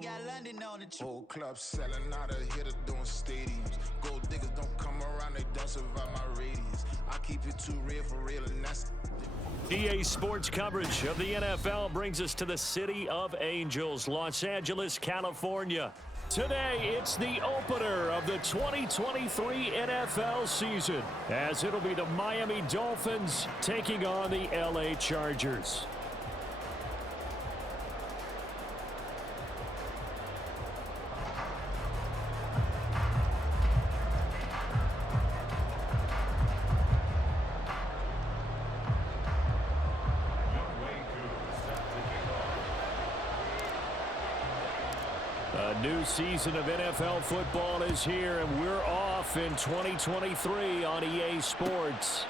got London on the trip. Whole club selling out, a hitter doing stadiums. Gold diggers don't come around, they don't survive my radius. I keep it too real for real, and that's EA Sports coverage of the NFL brings us to the City of Angels, Los Angeles, California. Today, it's the opener of the 2023 NFL season, as it'll be the Miami Dolphins taking on the LA Chargers. A new season of NFL football is here, and we're off in 2023 on EA Sports.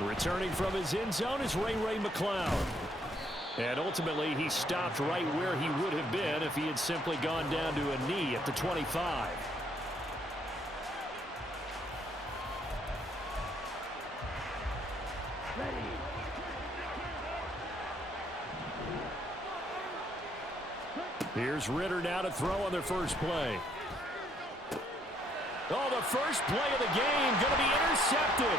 Returning from his end zone is Ray McCloud. And ultimately, he stopped right where he would have been if he had simply gone down to a knee at the 25. Here's Ritter now to throw on their first play. Oh, the first play of the game going to be intercepted.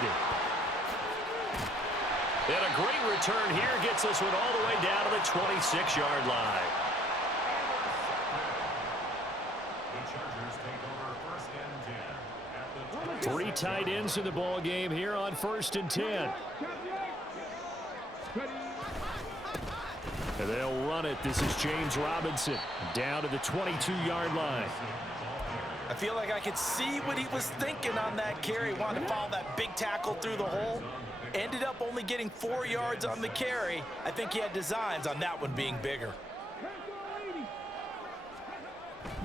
And a great return here gets this one all the way down to the 26-yard line. The Chargers take over 1st and 10. 3 tight ends in the ball game here on 1st and 10. And they'll run it. This is James Robinson down to the 22-yard line. I feel like I could see what he was thinking on that carry. Wanted to follow that big tackle through the hole. Ended up only getting 4 yards on the carry. I think he had designs on that one being bigger.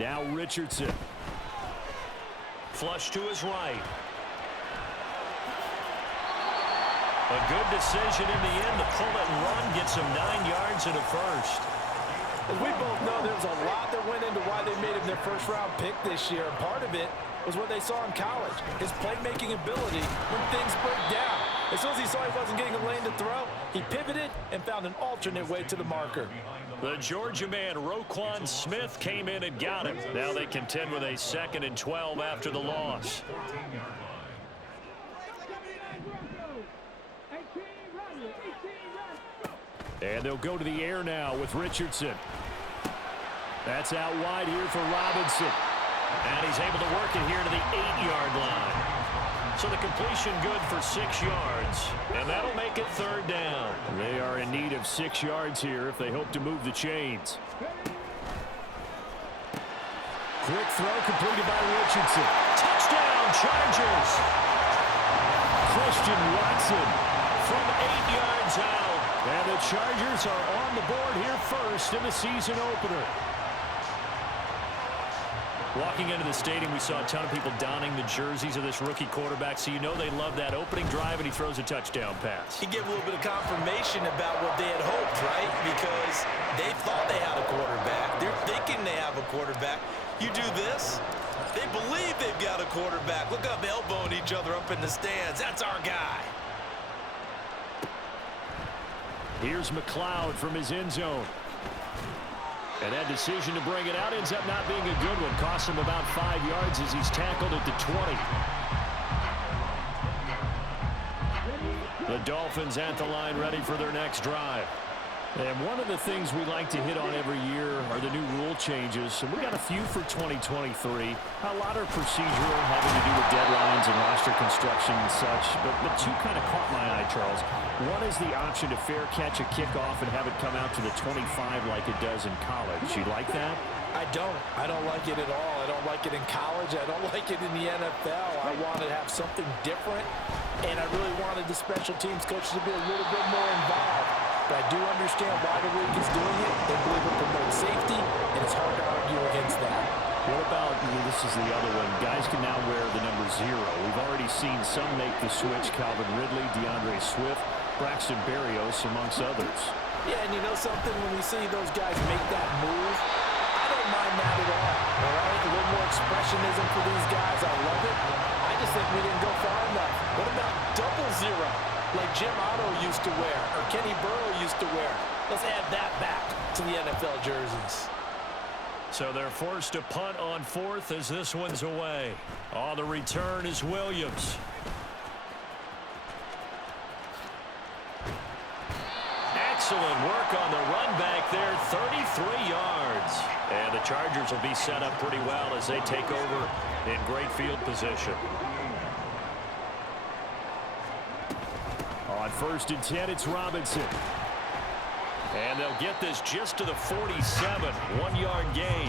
Now Richardson. Flush to his right. A good decision in the end to pull it and run, gets him 9 yards and a first. As we both know, there was a lot that went into why they made him their first-round pick this year. And part of it was what they saw in college, his playmaking ability when things break down. As soon as he saw he wasn't getting a lane to throw, he pivoted and found an alternate way to the marker. The Georgia man, Roquan Smith, came in and got him. Now they contend with a 2nd and 12 after the loss. And they'll go to the air now with Richardson. That's out wide here for Robinson. And he's able to work it here to the 8-yard line. So the completion good for 6 yards. And that'll make it 3rd down. They are in need of 6 yards here if they hope to move the chains. Quick throw completed by Richardson. Touchdown, Chargers! Christian Watson from 8 yards out. And the Chargers are on the board here first in the season opener. Walking into the stadium, we saw a ton of people donning the jerseys of this rookie quarterback, so you know they love that opening drive, and he throws a touchdown pass. He gave a little bit of confirmation about what they had hoped, right? Because they thought they had a quarterback. They're thinking they have a quarterback. You do this, they believe they've got a quarterback. Look up, elbowing each other up in the stands. That's our guy. Here's McCloud from his end zone. And that decision to bring it out ends up not being a good one. Costs him about 5 yards as he's tackled at the 20. The Dolphins at the line ready for their next drive. And one of the things we like to hit on every year are the new rule changes. And we got a few for 2023. A lot are procedural, having to do with deadlines and roster construction and such. But 2 kind of caught my eye, Charles. One is the option to fair catch a kickoff and have it come out to the 25 like it does in college. You like that? I don't. I don't like it at all. I don't like it in college. I don't like it in the NFL. I want to have something different. And I really wanted the special teams coaches to be a little bit more involved. But I do understand why the league is doing it. They believe it promotes safety, and it's hard to argue against that. What about, this is the other one, guys can now wear the number 0. We've already seen some make the switch, Calvin Ridley, DeAndre Swift, Braxton Berrios, amongst others. Yeah, and you know something, when we see those guys make that move, I don't mind that at all right? A little more expressionism for these guys. I love it. I just think we didn't go far enough. What about 00? Like Jim Otto used to wear, or Kenny Burrow used to wear. Let's add that back to the NFL jerseys. So they're forced to punt on fourth as this one's away. On the return is Williams. Excellent work on the run back there, 33 yards. And the Chargers will be set up pretty well as they take over in great field position. On 1st and 10, it's Robinson. And they'll get this just to the 47, 1-yard gain.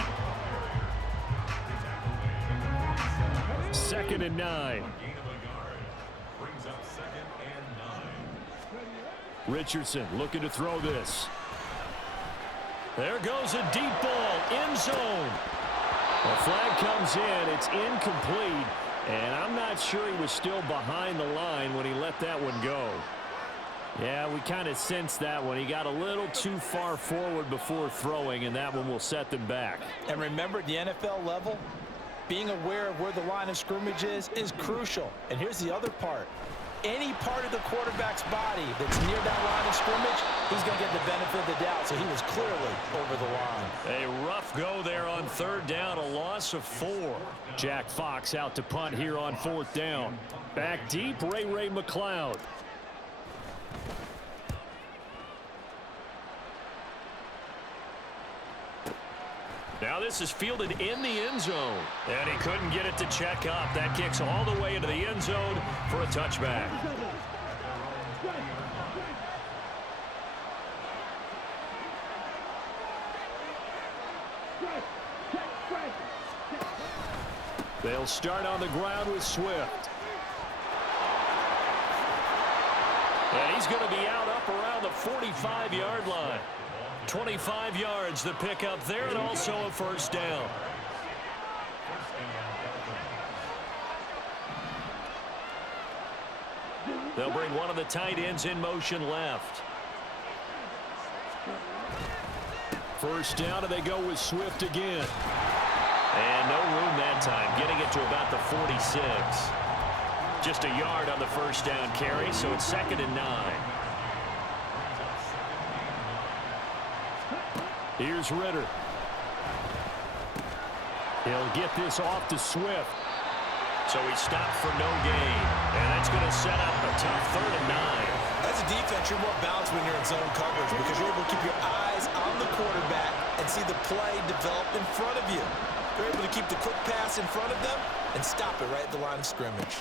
2nd and 9. Richardson looking to throw this. There goes a deep ball, end zone. The flag comes in, it's incomplete, and I'm not sure he was still behind the line when he let that one go. Yeah, we kind of sensed that one. He got a little too far forward before throwing, and that one will set them back. And remember, at the NFL level, being aware of where the line of scrimmage is crucial. And here's the other part. Any part of the quarterback's body that's near that line of scrimmage, he's going to get the benefit of the doubt. So he was clearly over the line. A rough go there on 3rd down, a loss of 4. Jack Fox out to punt here on 4th down. Back deep, Ray McLeod. Now this is fielded in the end zone. And he couldn't get it to check up. That kicks all the way into the end zone for a touchback. They'll start on the ground with Swift. And he's going to be out up around the 45-yard line. 25 yards the pick up there, and also a 1st down. They'll bring one of the tight ends in motion left. 1st down, and they go with Swift again. And no room that time, getting it to about the 46. Just a yard on the 1st down carry, so it's 2nd and 9. Here's Ritter. He'll get this off to Swift. So he stopped for no gain. And that's going to set up a tough 3rd and 9. As a defense, you're more balanced when you're in zone coverage because you're able to keep your eyes on the quarterback and see the play develop in front of you. You're able to keep the quick pass in front of them and stop it right at the line of scrimmage.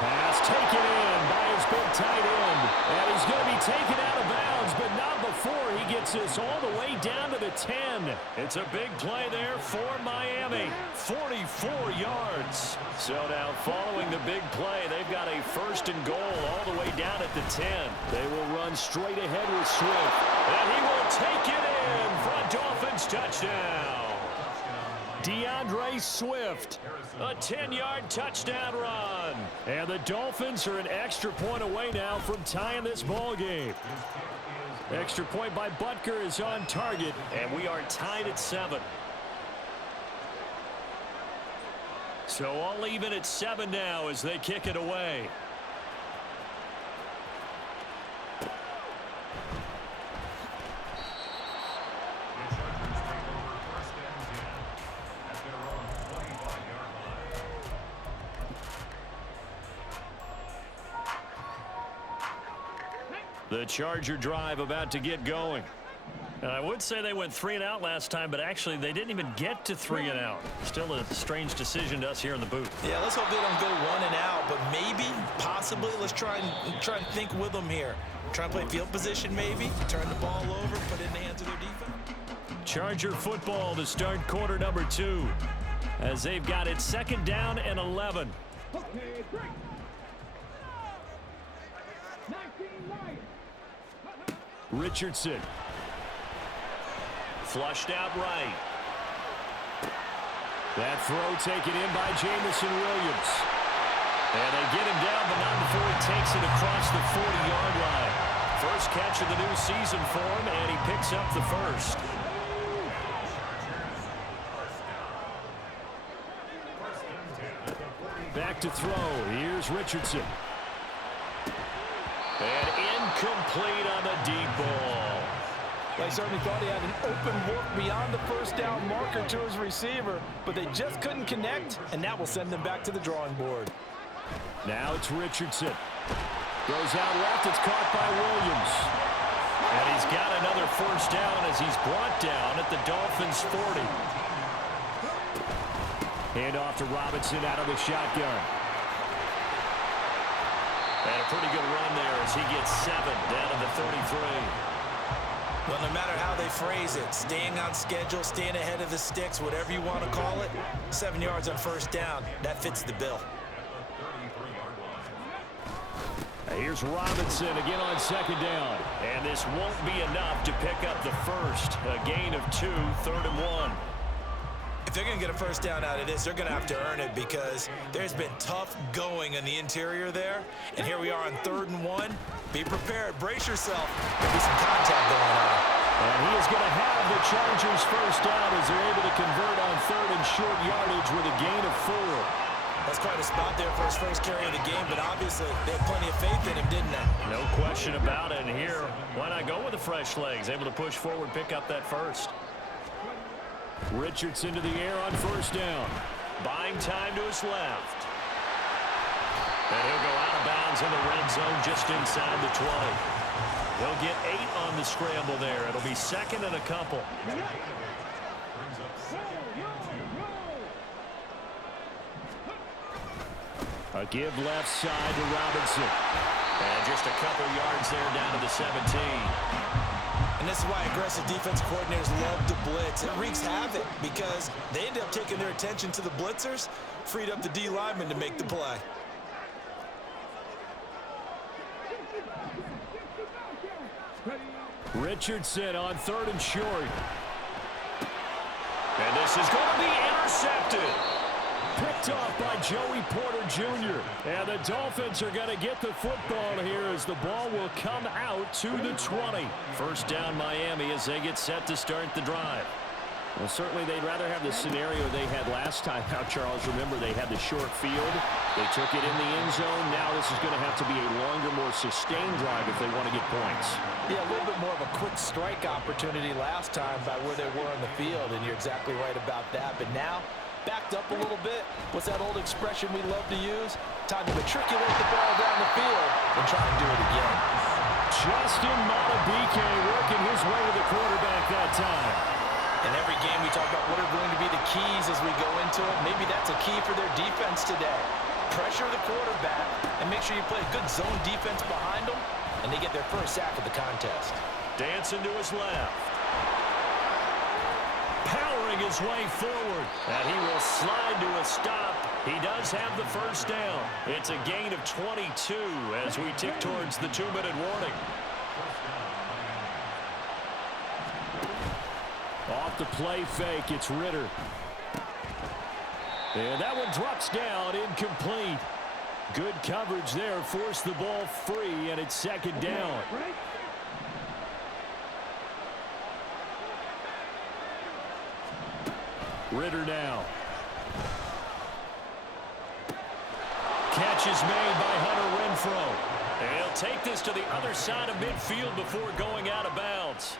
Pass taken in by his big tight end. And he's going to be taken out of bounds, but not before he gets this all the way down to the 10. It's a big play there for Miami. 44 yards. So now following the big play, they've got a 1st and goal all the way down at the 10. They will run straight ahead with Swift. And he will take it in for a Dolphins touchdown. DeAndre Swift, a 10-yard touchdown run. And the Dolphins are an extra point away now from tying this ball game. Extra point by Butker is on target, and we are tied at 7. So all even at 7 now as they kick it away. The Charger drive about to get going. And I would say they went 3 and out last time, but actually they didn't even get to 3 and out. Still a strange decision to us here in the booth. Yeah, let's hope they don't go 1 and out, but maybe, possibly, let's try and think with them here. Try and play field position maybe, turn the ball over, put it in the hands of their defense. Charger football to start quarter number 2 as they've got it 2nd down and 11. Richardson. Flushed out right. That throw taken in by Jamison Williams. And they get him down, but not before he takes it across the 40-yard line. First catch of the new season for him, and he picks up the 1st. Back to throw. Here's Richardson. And incomplete on the deep ball. They certainly thought he had an open look beyond the first down marker to his receiver, but they just couldn't connect, and that will send them back to the drawing board. Now it's Richardson. Goes out left. It's caught by Williams. And he's got another first down as he's brought down at the Dolphins' 40. Hand off to Robinson out of the shotgun. And a pretty good run there as he gets 7 down to the 33. Well, no matter how they phrase it, staying on schedule, staying ahead of the sticks, whatever you want to call it, 7 yards on first down, that fits the bill. Here's Robinson again on second down. And this won't be enough to pick up the first. A gain of 2, 3rd and 1. If they're going to get a first down out of this, they're going to have to earn it because there's been tough going in the interior there. And here we are on 3rd and 1. Be prepared. Brace yourself. There'll be some contact going on. And he is going to have the Chargers first down as they're able to convert on 3rd and short yardage with a gain of 4. That's quite a spot there for his first carry of the game, but obviously they had plenty of faith in him, didn't they? No question about it. And here, why not go with the fresh legs? Able to push forward, pick up that first. Richardson to the air on first down. Buying time to his left. And he'll go out of bounds in the red zone just inside the 20. He'll get 8 on the scramble there. It'll be 2nd and a couple. A give left side to Robinson. And just a couple yards there down to the 17. And this is why aggressive defense coordinators love to blitz. It wreaks havoc because they end up taking their attention to the blitzers, freed up the D lineman to make the play. Richardson on 3rd and short. And this is going to be intercepted. Picked off by Joey Porter Jr. And the Dolphins are going to get the football here as the ball will come out to the 20. First down Miami as they get set to start the drive. Well, certainly they'd rather have the scenario they had last time out, Charles. Remember, they had the short field. They took it in the end zone. Now this is going to have to be a longer, more sustained drive if they want to get points. Yeah, a little bit more of a quick strike opportunity last time by where they were on the field, and you're exactly right about that. But now, backed up a little bit. What's that old expression we love to use? Time to matriculate the ball down the field and try and do it again. Justin Madubuike working his way to the quarterback that time. In every game we talk about what are going to be the keys as we go into it. Maybe that's a key for their defense today. Pressure the quarterback and make sure you play a good zone defense behind them, and they get their first sack of the contest. Dancing to his left. Powering his way forward. And he will slide to a stop. He does have the first down. It's a gain of 22 as we tick towards the 2-minute warning. Off the play fake, it's Ritter. And that one drops down, incomplete. Good coverage there, forced the ball free, and it's 2nd down. Ritter now. Catch is made by Hunter Renfrow. And he'll take this to the other side of midfield before going out of bounds.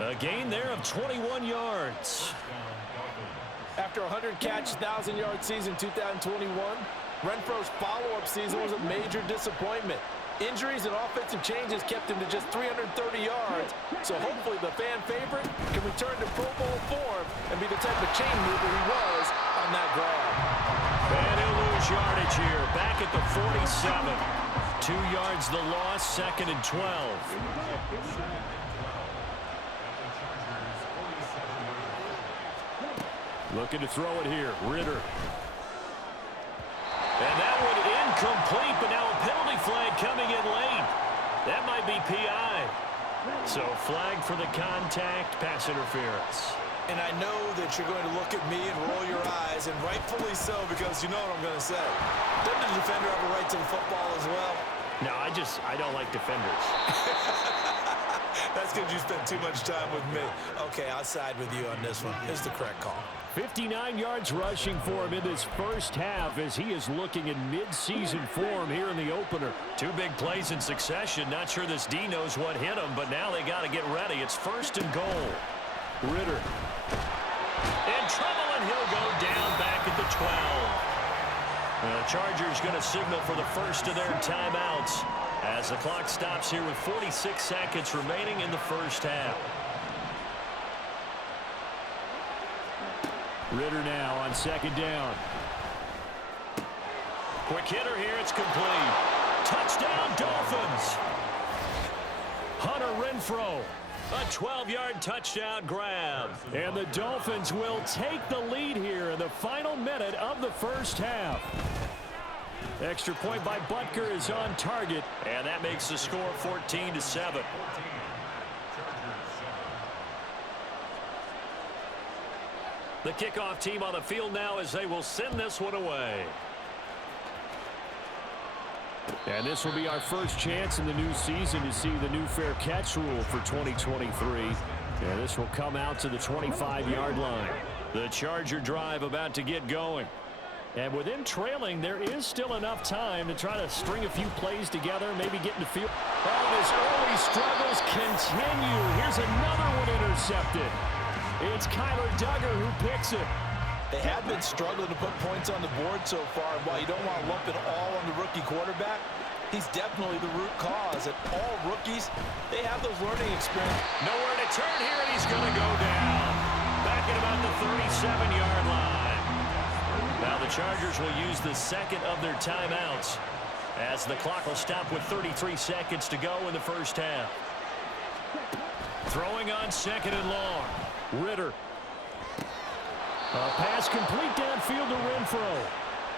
A gain there of 21 yards. After a 100-catch, 1,000-yard season 2021, Renfro's follow-up season was a major disappointment. Injuries and offensive changes kept him to just 330 yards, so hopefully the fan favorite can return to Pro Bowl form and be the type of chain mover he was on that grab. And he'll lose yardage here, back at the 47. 2 yards the loss, 2nd and 12. Looking to throw it here, Ritter. And that one incomplete, but now a penalty flag coming in late. That might be PI. So flag for the contact, pass interference. And I know that you're going to look at me and roll your eyes, and rightfully so, because you know what I'm going to say. Doesn't the defender have a right to the football as well? No, I don't like defenders. That's because you spent too much time with me. Okay, I'll side with you on this one. Here's the correct call. 59 yards rushing for him in this first half as he is looking in mid-season form here in the opener. Two big plays in succession. Not sure this D knows what hit him, but now they got to get ready. It's 1st and goal. Ritter. In trouble, and he'll go down back at the 12. The Chargers going to signal for the first of their timeouts as the clock stops here with 46 seconds remaining in the first half. Ritter now on 2nd down. Quick hitter here. It's complete. Touchdown, Dolphins. Hunter Renfrow. A 12-yard touchdown grab. And the Dolphins will take the lead here in the final minute of the first half. Extra point by Butker is on target. And that makes the score 14-7. The kickoff team on the field now as they will send this one away. And this will be our first chance in the new season to see the new fair catch rule for 2023. And this will come out to the 25-yard line. The Charger drive about to get going. And with him trailing, there is still enough time to try to string a few plays together, maybe get in the field. Oh, and his early struggles continue. Here's another one intercepted. It's Kyler Duggar who picks it. They have been struggling to put points on the board so far. And while you don't want to lump it all on the rookie quarterback, he's definitely the root cause. And all rookies, they have those learning experiences. Nowhere to turn here, and he's going to go down. Back at about the 37-yard line. Now the Chargers will use the second of their timeouts as the clock will stop with 33 seconds to go in the first half. Throwing on 2nd and long. Ritter. A pass complete downfield to Renfrow.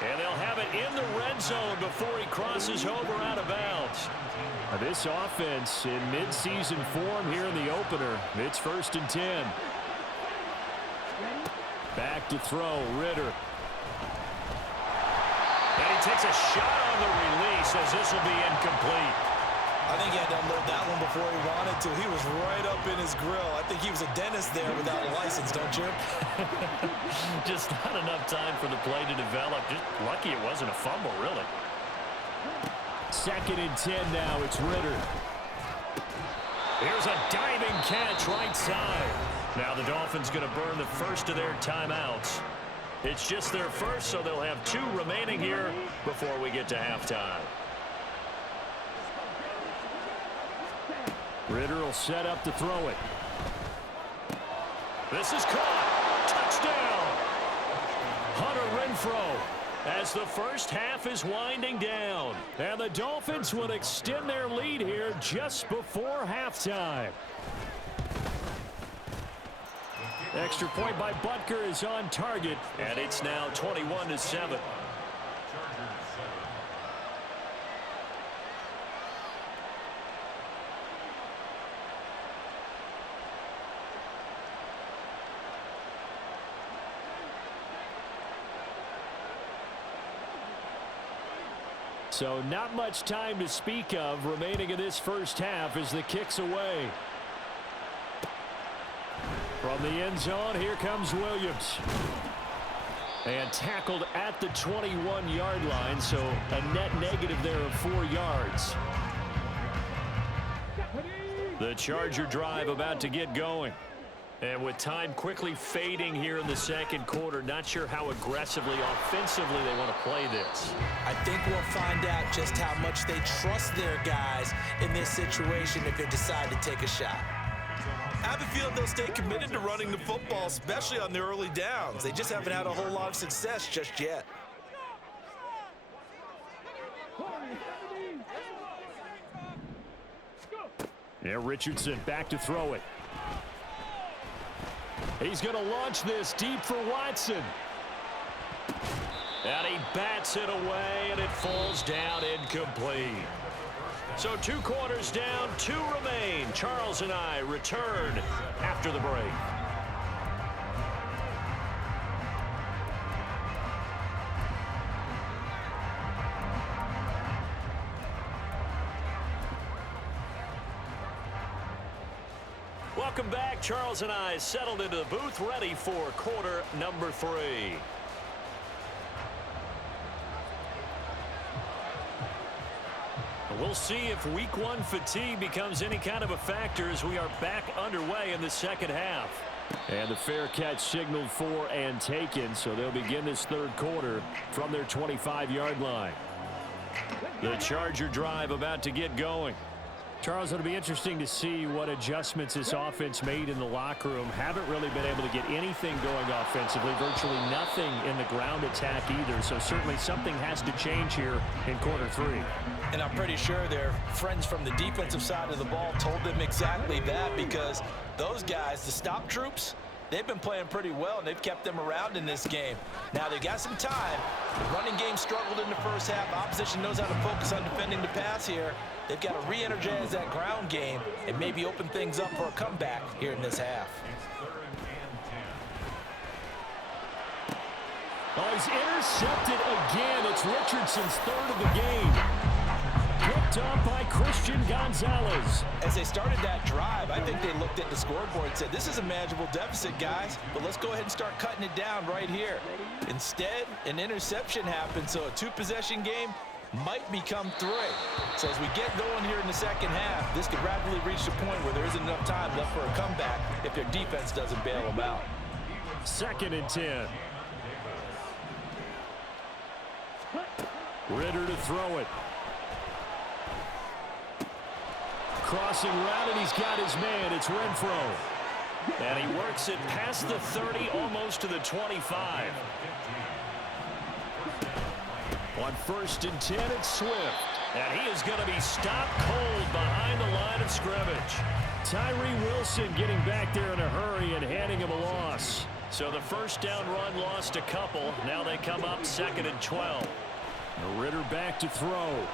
And they'll have it in the red zone before he crosses over out of bounds. This offense in mid-season form here in the opener. It's 1st and 10. Back to throw, Ritter. And he takes a shot on the release as this will be incomplete. I think he had to unload that one before he wanted to. He was right up in his grill. I think he was a dentist there without a license, don't you? Just not enough time for the play to develop. Just lucky it wasn't a fumble, really. 2nd and 10 now. It's Ritter. Here's a diving catch right side. Now the Dolphins going to burn the first of their timeouts. It's just their first, so they'll have 2 remaining here before we get to halftime. Ritter will set up to throw it. This is caught. Touchdown. Hunter Renfrow as the first half is winding down. And the Dolphins will extend their lead here just before halftime. Extra point by Butker is on target. And it's now 21-7. So not much time to speak of remaining in this first half as the kick's away. From the end zone, here comes Williams. And tackled at the 21-yard line, so a net negative there of 4 yards. The Charger drive about to get going. And with time quickly fading here in the second quarter, not sure how aggressively, offensively they want to play this. I think we'll find out just how much they trust their guys in this situation if they decide to take a shot. I have a feeling they'll stay committed to running the football, especially on the early downs. They just haven't had a whole lot of success just yet. Yeah, Richardson back to throw it. He's going to launch this deep for Watson. And he bats it away, and it falls down incomplete. So 2 quarters down, 2 remain. Charles and I return after the break. Welcome back. Charles and I settled into the booth ready for quarter number 3. We'll see if week 1 fatigue becomes any kind of a factor as we are back underway in the second half. And the fair catch signaled for and taken, so they'll begin this third quarter from their 25-yard line. The Charger drive about to get going. Charles, it'll be interesting to see what adjustments this offense made in the locker room. Haven't really been able to get anything going offensively, virtually nothing in the ground attack either. So certainly something has to change here in quarter 3. And I'm pretty sure their friends from the defensive side of the ball told them exactly that, because those guys, the stop troops, they've been playing pretty well, and they've kept them around in this game. Now, they've got some time. The running game struggled in the first half. Opposition knows how to focus on defending the pass here. They've got to re-energize that ground game and maybe open things up for a comeback here in this half. Oh, he's intercepted again. It's Richardson's third of the game. Picked up by Christian Gonzalez. As they started that drive, I think they looked at the scoreboard and said, this is a manageable deficit, guys, but let's go ahead and start cutting it down right here. Instead, an interception happened, so a 2-possession game might become 3. So as we get going here in the second half, this could rapidly reach the point where there isn't enough time left for a comeback if their defense doesn't bail them out. 2nd and 10. Ritter to throw it. Crossing route, and he's got his man. It's Renfro. And he works it past the 30, almost to the 25. On 1st and 10, it's Swift. And he is going to be stopped cold behind the line of scrimmage. Tyree Wilson getting back there in a hurry and handing him a loss. So the first down run lost a couple. Now they come up 2nd and 12. Ritter back to throw.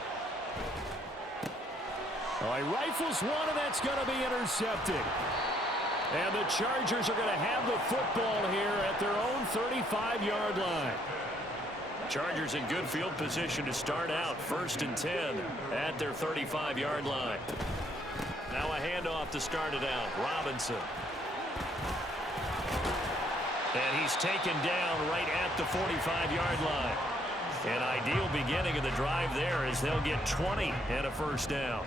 Oh, he rifles one, and that's going to be intercepted. And the Chargers are going to have the football here at their own 35-yard line. Chargers in good field position to start out. 1st and 10 at their 35-yard line. Now a handoff to start it out. Robinson. And he's taken down right at the 45-yard line. An ideal beginning of the drive there as they'll get 20 and a first down.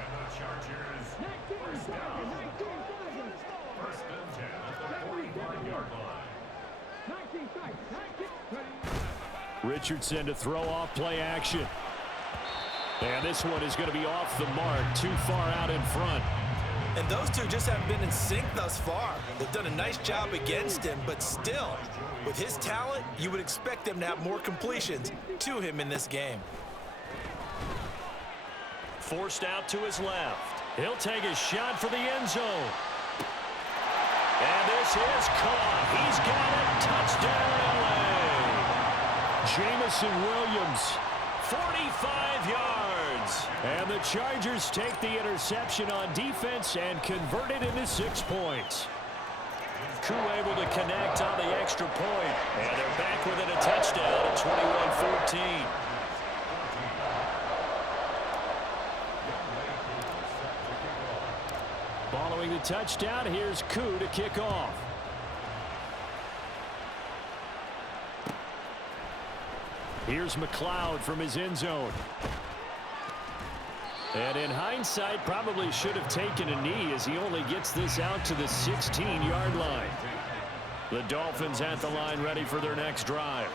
Richardson to throw off play action. And this one is going to be off the mark, too far out in front. And those two just haven't been in sync thus far. They've done a nice job against him, but still, with his talent, you would expect them to have more completions to him in this game. Forced out to his left. He'll take a shot for the end zone. And this is caught. He's got it. Touchdown, LA. Jamison Williams. 45 yards. And the Chargers take the interception on defense and convert it into 6 points. Koo able to connect on the extra point. And they're back within a touchdown at 21-14. Following the touchdown, here's Koo to kick off. Here's McLeod from his end zone. And in hindsight, probably should have taken a knee as he only gets this out to the 16-yard line. The Dolphins at the line ready for their next drive.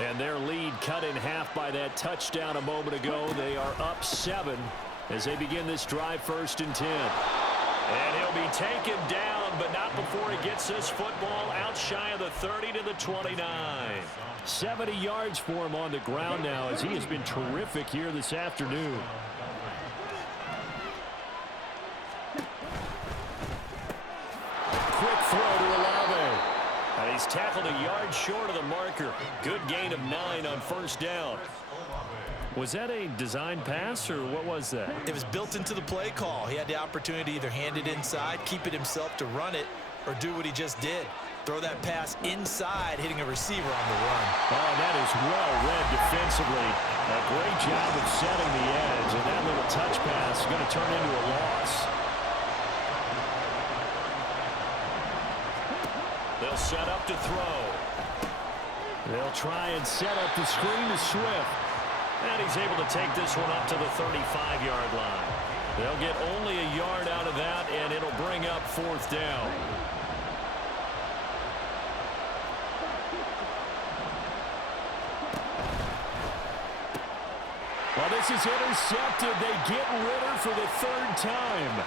And their lead cut in half by that touchdown a moment ago. They are up 7 as they begin this drive 1st and 10. And he'll be taken down, but not before he gets this football out shy of the 30 to the 29. 70 yards for him on the ground now as he has been terrific here this afternoon. Quick throw to Olave. And he's tackled a yard short of the marker. Good gain of 9 on 1st down. Was that a design pass, or what was that? It was built into the play call. He had the opportunity to either hand it inside, keep it himself to run it, or do what he just did. Throw that pass inside, hitting a receiver on the run. Oh, that is well read defensively. A great job of setting the edge, and that little touch pass is going to turn into a loss. They'll set up to throw. They'll try and set up the screen to Swift. And he's able to take this one up to the 35-yard line. They'll get only a yard out of that, and it'll bring up 4th down. Well, this is intercepted. They get Ritter for the 3rd time.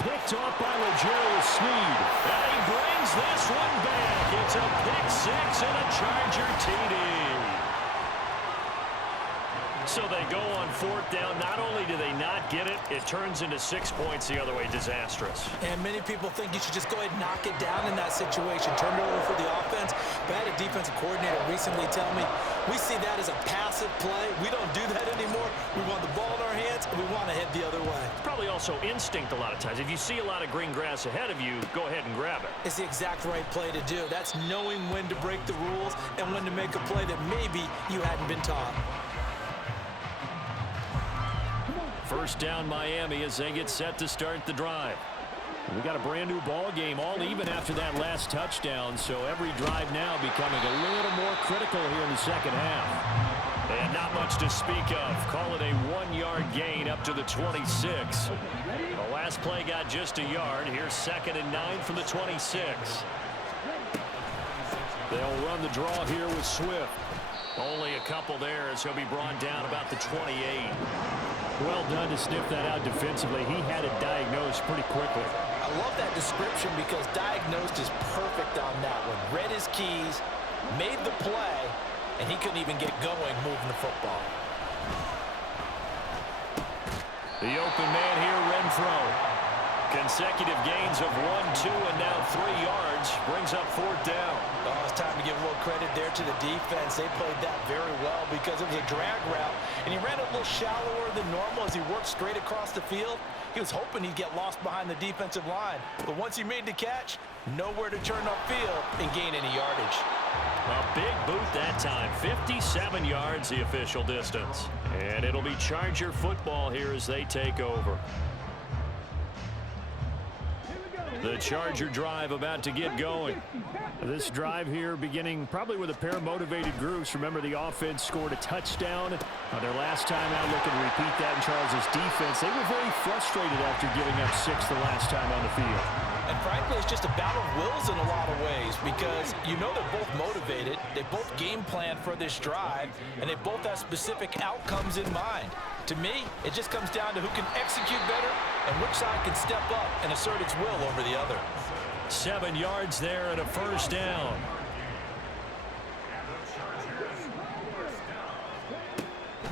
Picked off by L'Jarius Sneed. And he brings this one back. It's a pick 6 and a Charger TD. So they go on 4th down. Not only do they not get it, it turns into 6 points the other way. Disastrous. And many people think you should just go ahead and knock it down in that situation. Turn it over for the offense. But I had a defensive coordinator recently tell me, we see that as a passive play. We don't do that anymore. We want the ball in our hands, and we want to head the other way. Probably also instinct a lot of times. If you see a lot of green grass ahead of you, go ahead and grab it. It's the exact right play to do. That's knowing when to break the rules and when to make a play that maybe you hadn't been taught. 1st down Miami as they get set to start the drive. We got a brand new ball game, all even after that last touchdown, so every drive now becoming a little more critical here in the 2nd half. And not much to speak of. Call it a 1-yard gain up to the 26. The last play got just a yard. Here's 2nd and 9 from the 26. They'll run the draw here with Swift. Only a couple there as he'll be brought down about the 28. Well done to sniff that out defensively. He had it diagnosed pretty quickly. I love that description because diagnosed is perfect on that one. Read his keys, made the play, and he couldn't even get going moving the football. The open man here, Renfro. Consecutive gains of 1, 2, and now 3 yards. Brings up 4th down. Oh, it's time to give a little credit there to the defense. They played that very well because it was a drag route, and he ran a little shallower than normal as he worked straight across the field. He was hoping he'd get lost behind the defensive line, but once he made the catch, nowhere to turn upfield and gain any yardage. A big boot that time. 57 yards the official distance. And it'll be Charger football here as they take over. The Charger drive about to get going. This drive here beginning probably with a pair of motivated groups. Remember, the offense scored a touchdown on their last time out. Looking to repeat that in Charles' defense. They were very frustrated after giving up 6 the last time on the field. And frankly, it's just a battle of wills in a lot of ways because you know they're both motivated, they both game plan for this drive, and they both have specific outcomes in mind. To me, it just comes down to who can execute better and which side can step up and assert its will over the other. 7 yards there and a 1st down.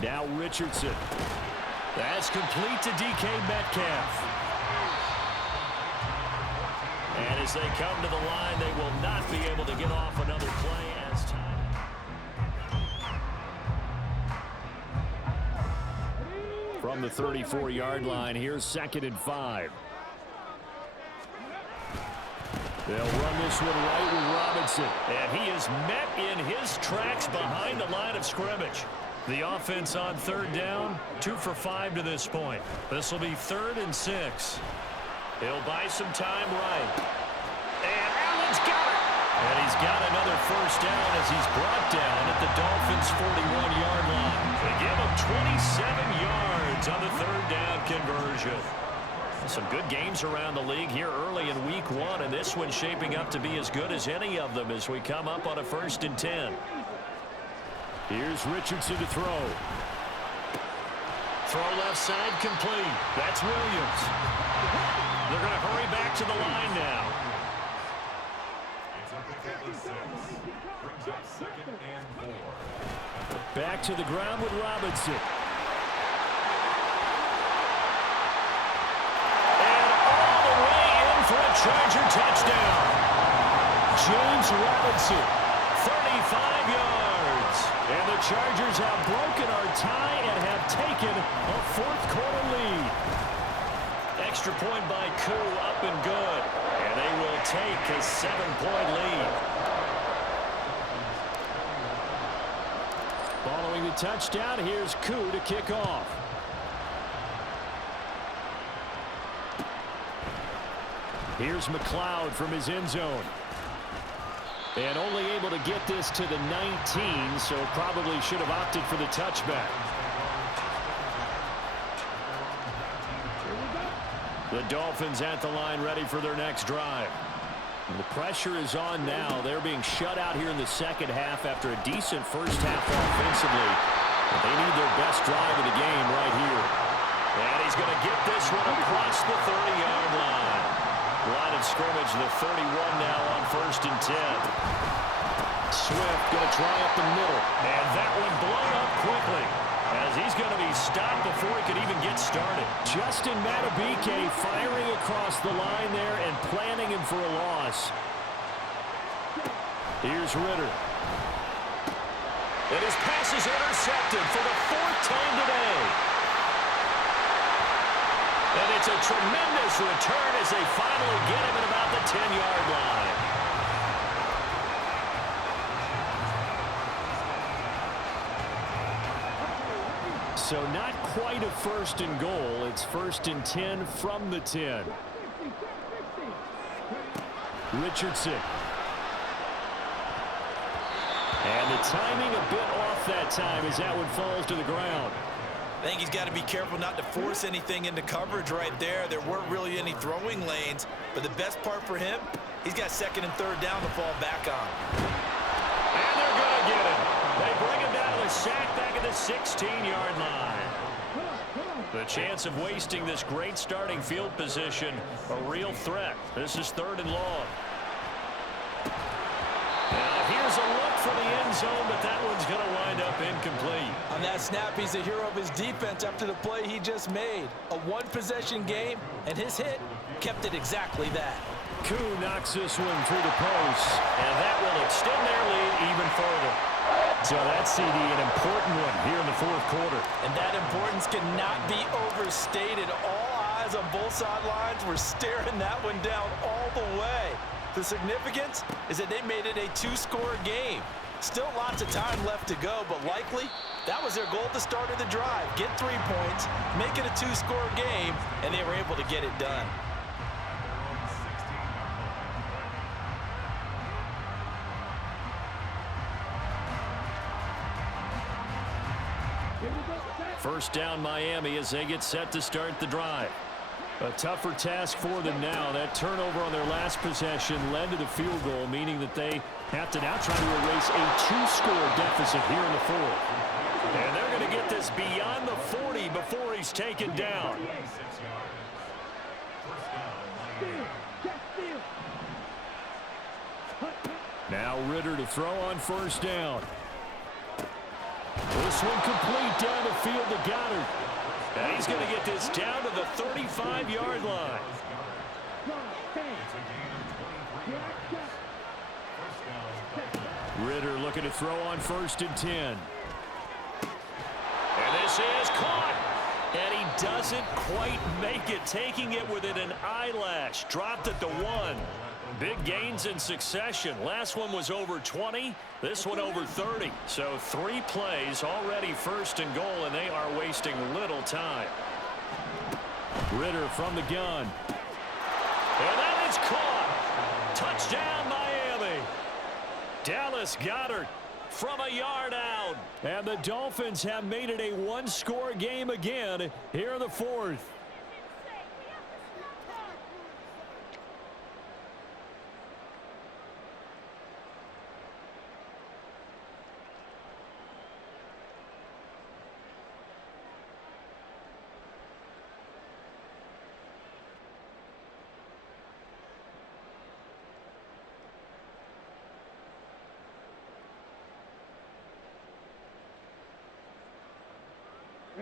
Now Richardson. That's complete to DK Metcalf. And as they come to the line, they will not be able to get off another play as time. From the 34-yard line, here's 2nd and 5. They'll run this one right with Robinson. And he is met in his tracks behind the line of scrimmage. The offense on 3rd down, 2 for 5 to this point. This will be 3rd and 6. He'll buy some time right. And Allen's got it. And he's got another 1st down as he's brought down at the Dolphins' 41-yard line. They give him 27 yards on the 3rd down conversion. Some good games around the league here early in week 1, and this one's shaping up to be as good as any of them as we come up on a 1st and 10. Here's Richardson to throw. Throw left side complete. That's Williams. They're going to hurry back to the line now. Back to the ground with Robinson. And all the way in for a Charger touchdown. James Robinson. 35 yards. And the Chargers have broken our tie and have taken a 4th quarter lead. Extra point by Koo, up and good. And they will take a 7-point lead. Following the touchdown, here's Koo to kick off. Here's McLeod from his end zone. And only able to get this to the 19, so probably should have opted for the touchback. The Dolphins at the line ready for their next drive. And the pressure is on now. They're being shut out here in the second half after a decent first half offensively. But they need their best drive of the game right here. And he's going to get this one across the 30-yard line. Line of scrimmage, the 31 now on 1st and 10. Swift going to try up the middle. And that one blown up quickly, as he's going to be stopped before he could even get started. Justin Madubuike firing across the line there and planting him for a loss. Here's Ritter. And his pass is intercepted for the 4th time today. And it's a tremendous return as they finally get him at about the 10-yard line. So not quite a 1st and goal. It's 1st and 10 from the 10. Richardson. And the timing a bit off that time as that one falls to the ground. I think he's got to be careful not to force anything into coverage right there. There weren't really any throwing lanes, but the best part for him, he's got 2nd and 3rd down to fall back on. And they're going to get him. They bring him down to the sack back at the 16-yard line. The chance of wasting this great starting field position, a real threat. This is 3rd and long. Now here's a look for the end zone, but that one's going to wind up incomplete. On that snap, he's the hero of his defense after the play he just made. A one-possession game, and his hit kept it exactly that. Koo knocks this one through the post. And that will extend their lead even further. So that's, CD, an important one here in the 4th quarter. And that importance cannot be overstated. All eyes on both sidelines were staring that one down all the way. The significance is that they made it a 2-score game. Still lots of time left to go, but likely that was their goal at the start of the drive. Get 3 points, make it a 2-score game, and they were able to get it done. First down Miami as they get set to start the drive. A tougher task for them now. That turnover on their last possession led to the field goal, meaning that they have to now try to erase a 2-score deficit here in the 4th. And they're going to get this beyond the 40 before he's taken down. Now Ritter to throw on 1st down. This one complete down the field to Goddard. And he's going to get this down to the 35-yard line. Ritter looking to throw on 1st and 10. And this is caught. And he doesn't quite make it, taking it within an eyelash. Dropped at the 1. Big gains in succession. Last one was over 20. This one over 30. So 3 plays already 1st and goal, and they are wasting little time. Ritter from the gun. And that is caught. Touchdown, Miami. Dallas Goedert from a yard out. And the Dolphins have made it a 1-score game again here in the 4th.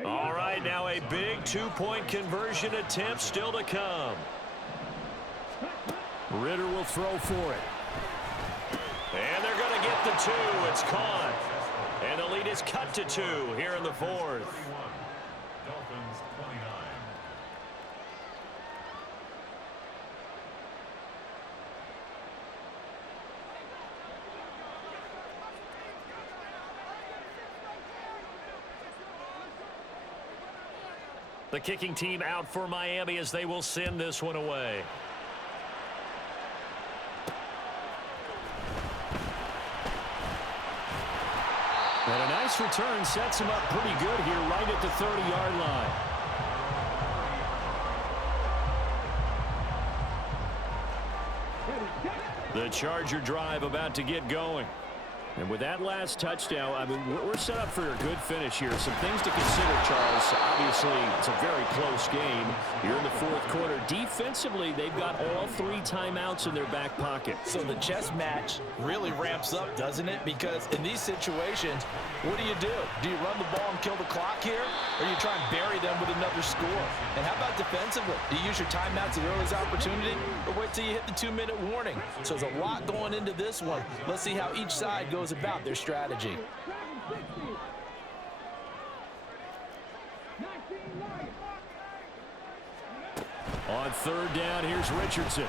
All right, now a big 2-point conversion attempt still to come. Ritter will throw for it. And they're going to get the 2. It's caught. And the lead is cut to 2 here in the 4th. The kicking team out for Miami as they will send this one away. And a nice return sets him up pretty good here right at the 30-yard line. The Charger drive about to get going. And with that last touchdown, I mean, we're set up for a good finish here. Some things to consider, Charles. Obviously, it's a very close game. You're in the fourth quarter. Defensively, they've got all 3 timeouts in their back pocket. So the chess match really ramps up, doesn't it? Because in these situations, what do? Do you run the ball and kill the clock here? Or you try and bury them with another score? And how about defensively? Do you use your timeouts at the earliest opportunity? Or wait till you hit the 2-minute warning? So there's a lot going into this one. Let's see how each side goes about their strategy. On third down, here's Richardson.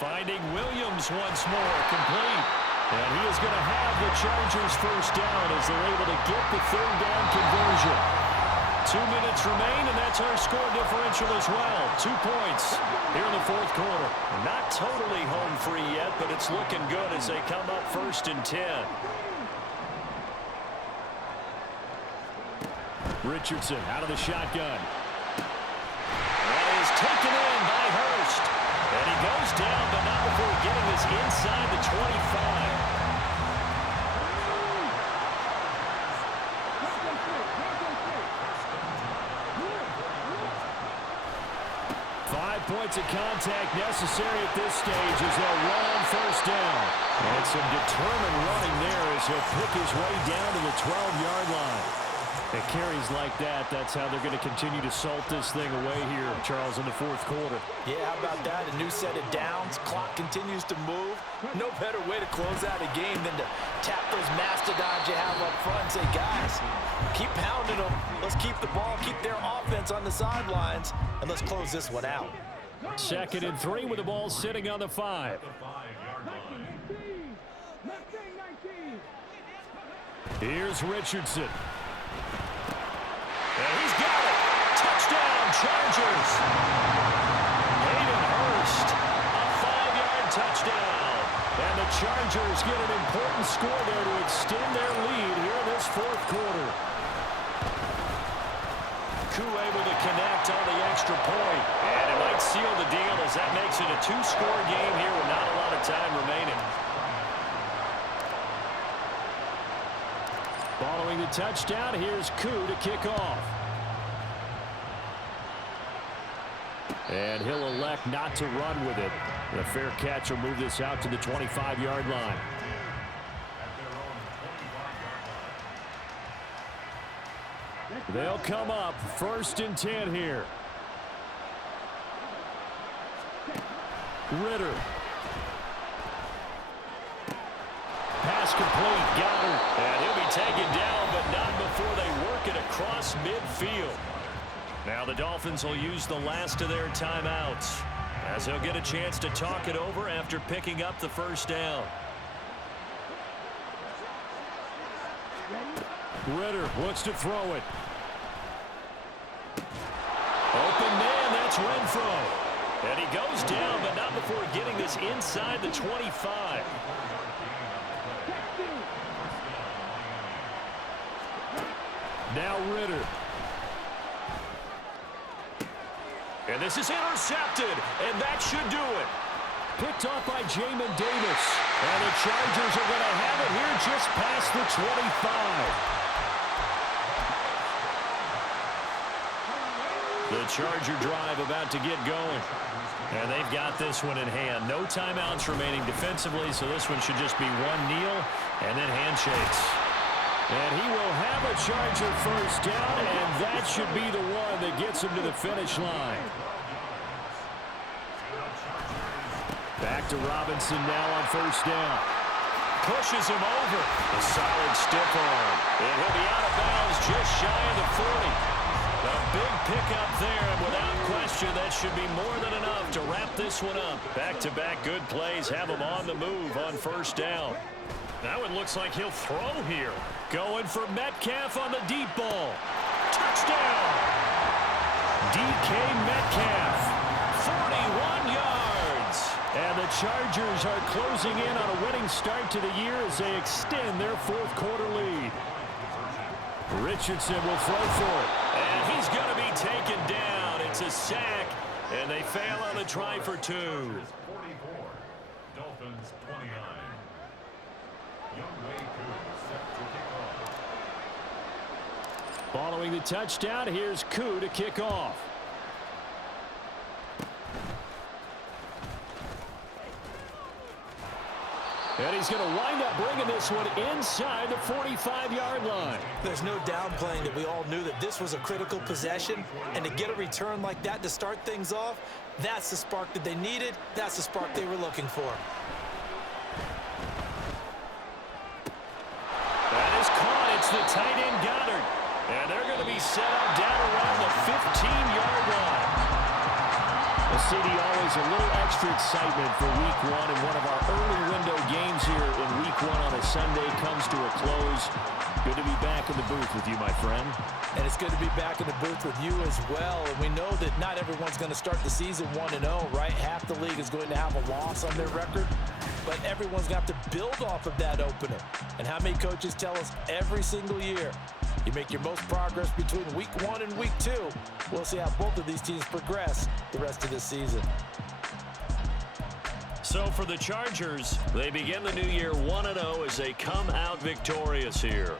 Finding Williams once more, complete. And he is going to have the Chargers first down as they're able to get the third down conversion. 2 minutes remain, and that's our score differential as well. 2 points here in the fourth quarter. Not totally home free yet, but it's looking good as they come up first and 10. Richardson out of the shotgun. That is taken in by Hurst. And he goes down, but not before getting this inside the 25. 5 points of contact necessary at this stage as they'll run on first down. And some determined running there as he'll pick his way down to the 12-yard line. It carries like that. That's how they're going to continue to salt this thing away here, Charles, in the fourth quarter. Yeah, how about that? A new set of downs. Clock continues to move. No better way to close out a game than to tap those mastodons you have up front and say, guys, keep pounding them. Let's keep the ball, keep their offense on the sidelines, and let's close this one out. 2nd and 3 with the ball sitting on the 5. Here's Richardson. And he's got it. Touchdown, Chargers. Hayden Hurst, a 5-yard touchdown. And the Chargers get an important score there to extend their lead here in this fourth quarter. Koo able to connect on the extra point. And it might seal the deal as that makes it a 2-score game here with not a lot of time remaining. Following the touchdown, here's Koo to kick off. And he'll elect not to run with it. A fair catch will move this out to the 25-yard line. They'll come up 1st and 10 here. Ritter. Pass complete. Goddard. And he'll be taken down, but not before they work it across midfield. Now the Dolphins will use the last of their timeouts as they'll get a chance to talk it over after picking up the first down. Ritter wants to throw it. Open man, that's Renfro. And he goes down, but not before getting this inside the 25. Now Ritter. And this is intercepted, and that should do it. Picked off by Jamin Davis. And the Chargers are going to have it here just past the 25. The Charger drive about to get going. And they've got this one in hand. No timeouts remaining defensively, so this one should just be one kneel and then handshakes. And he will have a Charger first down, and that should be the one that gets him to the finish line. Back to Robinson now on first down. Pushes him over. A solid stiff arm. And he'll be out of bounds just shy of the 40. A big pickup there, and without question, that should be more than enough to wrap this one up. Back-to-back good plays have him on the move on first down. Now it looks like he'll throw here. Going for Metcalf on the deep ball. Touchdown! DK Metcalf, 41 yards. And the Chargers are closing in on a winning start to the year as they extend their fourth quarter lead. Richardson will throw for it. And he's going to be taken down. It's a sack, and they fail on the try for 2. 44, Dolphins 29. Youngway Koo set to kick off. Following the touchdown, here's Koo to kick off. And he's going to wind up bringing this one inside the 45-yard line. There's no downplaying that we all knew that this was a critical possession, and to get a return like that to start things off, that's the spark that they needed. That's the spark they were looking for. That is caught. It's the tight end Goddard. And they're going to be set up down around the 15-yard line. The city always a little extra excitement for week one, and one of our early window games here in week one on a Sunday comes to a close. Good to be back in the booth with you, my friend. And it's good to be back in the booth with you as well. And we know that not everyone's going to start the season 1-0, right? Half the league is going to have a loss on their record. But everyone's got to build off of that opener. And how many coaches tell us every single year, you make your most progress between week 1 and week 2. We'll see how both of these teams progress the rest of this season. So for the Chargers, they begin the new year 1-0 as they come out victorious here.